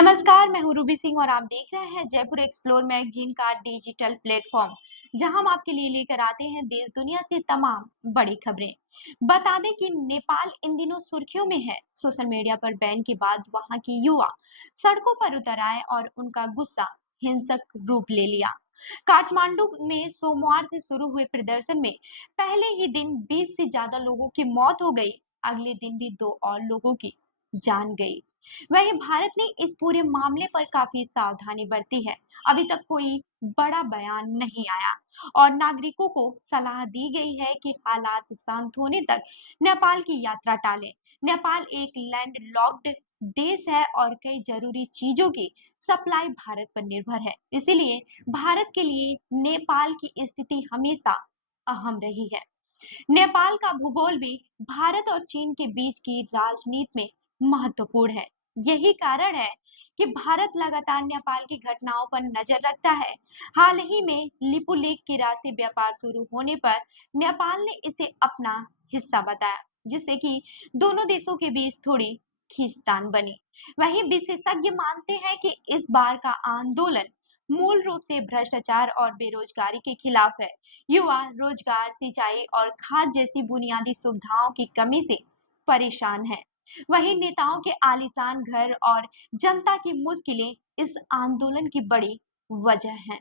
नमस्कार, मैं हूँ रूबी सिंह और आप देख रहे हैं जयपुर एक्सप्लोर मैगजीन का डिजिटल प्लेटफॉर्म, जहां हम आपके लिए लेकर आते हैं देश दुनिया से तमाम बड़ी खबरें। बता दें कि नेपाल इन दिनों सुर्खियों में है। सोशल मीडिया पर बैन के बाद वहां की युवा सड़कों पर उतर आए और उनका गुस्सा हिंसक रूप ले लिया। काठमांडू में सोमवार से शुरू हुए प्रदर्शन में पहले ही दिन 20 से ज्यादा लोगों की मौत हो गई। अगले दिन भी 2 और लोगों की जान गई। वहीं भारत ने इस पूरे मामले पर काफी सावधानी बरती है। अभी तक कोई बड़ा बयान नहीं आया और नागरिकों को सलाह दी गई है कि हालात शांत होने तक नेपाल की यात्रा टालें। नेपाल एक लैंडलॉक्ड देश है और कई जरूरी चीजों की सप्लाई भारत पर निर्भर है। इसीलिए भारत के लिए नेपाल की स्थिति हमेशा अहम रही है। नेपाल का भूगोल भी भारत और चीन के बीच की राजनीति में महत्वपूर्ण है। यही कारण है कि भारत लगातार नेपाल की घटनाओं पर नजर रखता है। हाल ही में लिपुलेख के रास्ते व्यापार शुरू होने पर नेपाल ने इसे अपना हिस्सा बताया, जिससे कि दोनों देशों के बीच थोड़ी खींचतान बनी। वहीं विशेषज्ञ मानते हैं कि इस बार का आंदोलन मूल रूप से भ्रष्टाचार और बेरोजगारी के खिलाफ है। युवा रोजगार, सिंचाई और खाद जैसी बुनियादी सुविधाओं की कमी से परेशान है। वहीं नेताओं के आलीशान घर और जनता की मुश्किलें इस आंदोलन की बड़ी वजह हैं।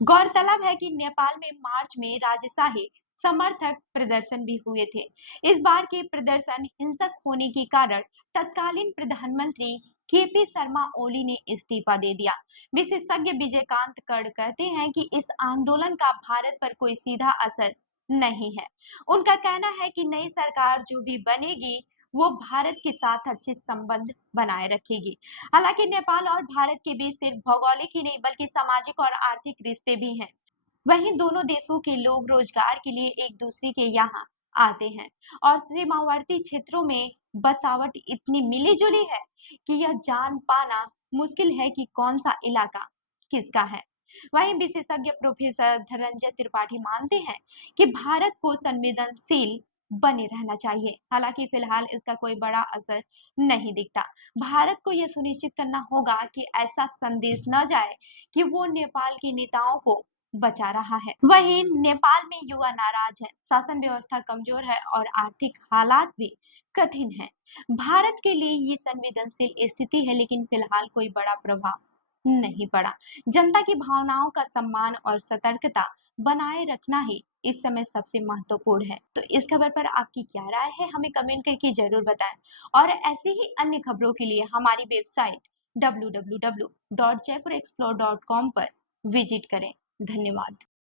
गौरतलब है कि नेपाल में मार्च में राजशाही समर्थक प्रदर्शन भी हुए थे। इस बार के प्रदर्शन हिंसक होने के कारण तत्कालीन प्रधानमंत्री केपी शर्मा ओली ने इस्तीफा दे दिया। विशेषज्ञ विजयकांत कर्ण कहते हैं कि इस आंदोलन का भारत पर कोई सीधा असर नहीं है। उनका कहना है कि नई सरकार जो भी बनेगी वो भारत के साथ अच्छे संबंध बनाए रखेगी। हालांकि नेपाल और भारत के बीच सिर्फ भौगोलिक ही नहीं बल्कि सामाजिक और आर्थिक रिश्ते भी हैं। वहीं दोनों देशों के लोग रोजगार के लिए एक दूसरे के यहाँ आते हैं और सीमावर्ती क्षेत्रों में बसावट इतनी मिली जुली है कि यह जान पाना मुश्किल है कि कौन सा इलाका किसका है। वहीं विशेषज्ञ प्रोफेसर धनंजय त्रिपाठी मानते हैं कि भारत को संवेदनशील बने रहना चाहिए। हालांकि फिलहाल इसका कोई बड़ा असर नहीं दिखता। भारत को यह सुनिश्चित करना होगा कि ऐसा संदेश न जाए कि वो नेपाल के नेताओं को बचा रहा है। वहीं नेपाल में युवा नाराज है, शासन व्यवस्था कमजोर है और आर्थिक हालात भी कठिन है। भारत के लिए ये संवेदनशील स्थिति है, लेकिन फिलहाल कोई बड़ा प्रभाव नहीं पड़ा। जनता की भावनाओं का सम्मान और सतर्कता बनाए रखना ही इस समय सबसे महत्वपूर्ण है। तो इस खबर पर आपकी क्या राय है, हमें कमेंट करके जरूर बताएं। और ऐसी ही अन्य खबरों के लिए हमारी वेबसाइट www.jaipurexplore.com पर विजिट करें। धन्यवाद।